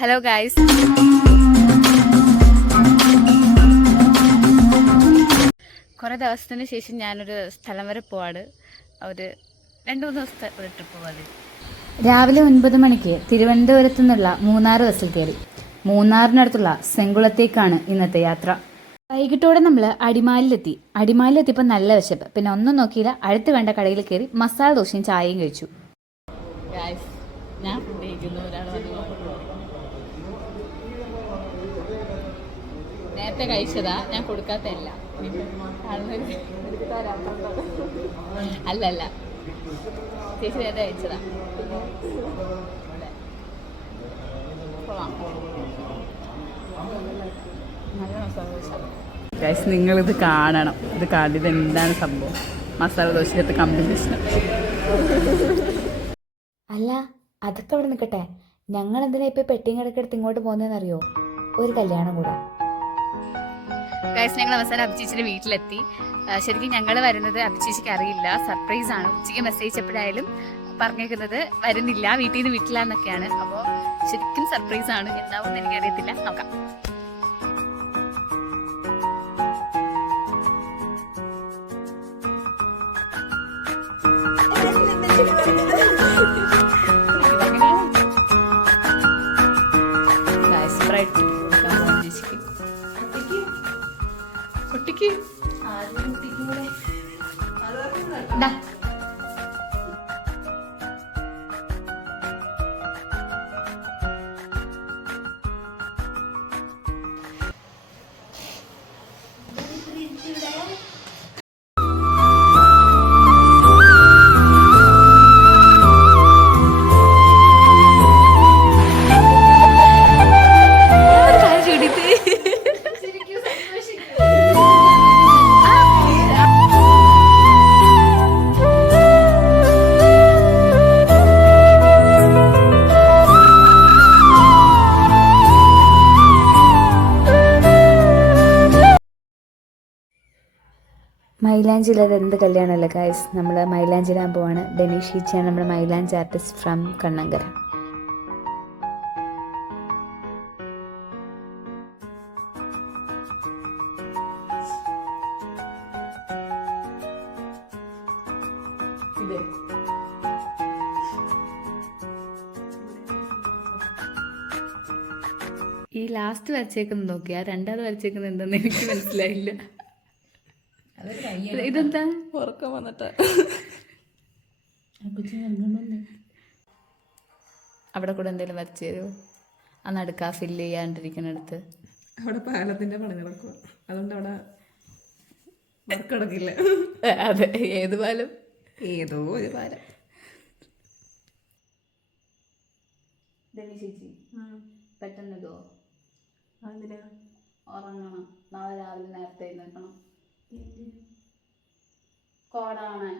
Hello guys, കുറേ ദിവസത്തിന് ശേഷം ഞാനൊരു സ്ഥലം വരെ പോവാണ്. ഒരു 2-3 ദിവസത്തെ ഒരു ട്രിപ്പ് പോവാതെ. രാവിലെ 9 മണിക്ക് തിരുവനന്തപുരത്തു നിന്നുള്ള മൂന്നാർ ബസ്സിൽ കയറി. മൂന്നാറിനടുത്തുള്ള സെങ്കുളത്തേക്കാണ് ഇന്നത്തെ യാത്ര. വൈകിട്ടോടെ നമ്മൾ അടിമാലിലെത്തിയപ്പോൾ നല്ല വിശപ്പ്. പിന്നെ ഒന്നും നോക്കിയില്ല, അടുത്ത് വേണ്ട കടയിൽ കയറി മസാല ദോശയും ചായയും കഴിച്ചു. ഞാൻ ഫുഡ് കഴിക്കുന്നു. ഒരാൾ നേരത്തെ കഴിച്ചതാ, ഞാൻ കൊടുക്കാത്തല്ല. അല്ല ചേച്ചി നേരത്തെ കഴിച്ചതാ. ഗൈസ്, നിങ്ങളിത് കാണണം. ഇത് കാണിത് എന്താണ് സംഭവം. മസാല ദോശക്കകത്ത് കമ്പിനേഷൻ. അല്ല, അതൊക്കെ അവിടെ നിൽക്കട്ടെ. ഞങ്ങൾ എന്തിനാ ഇപ്പൊ പെട്ടിയും കിടക്കെടുത്ത് ഇങ്ങോട്ട് പോകുന്നതെന്നറിയോ? ഒരു കല്യാണം കൂടാ. ഗൈസ്, ഞങ്ങൾ അവസാനം അഭിചേച്ചിയുടെ വീട്ടിലെത്തി. ശരിക്കും ഞങ്ങൾ വരുന്നത് അഭിചേച്ചിക്ക് അറിയില്ല, സർപ്രൈസ് ആണ്. ഉച്ചയ്ക്ക് മെസ്സേജ് എപ്പോഴായാലും പറഞ്ഞേക്കുന്നത് വരുന്നില്ല, വീട്ടിൽ നിന്ന് വിട്ടില്ല എന്നൊക്കെയാണ്. അപ്പോൾ ശരിക്കും സർപ്രൈസ് ആണ്. എന്താവും എനിക്കറിയത്തില്ല, നോക്കാം. കുട്ടിക്ക് മൈലാഞ്ചിയിലത് എന്ത് കല്യാണമല്ല ഗൈസ്. നമ്മൾ മൈലാഞ്ചിടാൻ പോവാണ്. ഡെനീഷ് ഈച്ചയാണ് നമ്മുടെ മൈലാഞ്ചി ആർട്ടിസ്റ്റ് ഫ്രം കണ്ണങ്കര. ഈ ലാസ്റ്റ് വരച്ചേക്കുന്നത് നോക്കിയാ, രണ്ടാമത് വരച്ചേക്കുന്നത് എന്താന്ന് എനിക്ക് മനസ്സിലായില്ല. ഇതെന്താ ഉറക്കം വന്നിട്ട് അവിടെ കൂടെ എന്തെങ്കിലും വരച്ചു തരുമോ? ആ നടുക്കാ ഫില്ല് ചെയ്യാണ്ടിരിക്കുന്നിടത്ത് അവിടെ പാലത്തിന്റെ പണി നടക്കുക, അതുകൊണ്ട് അവിടെ വർക്ക് നടക്കില്ല. അതെ, ഏത് പാലം? ഏതോ ഒരു പാലം. ചേച്ചി പെട്ടെന്നിതോ ഉറങ്ങണം. നാളെ രാവിലെ നേരത്തെ എഴുന്നേൽക്കണം. കോടാണ്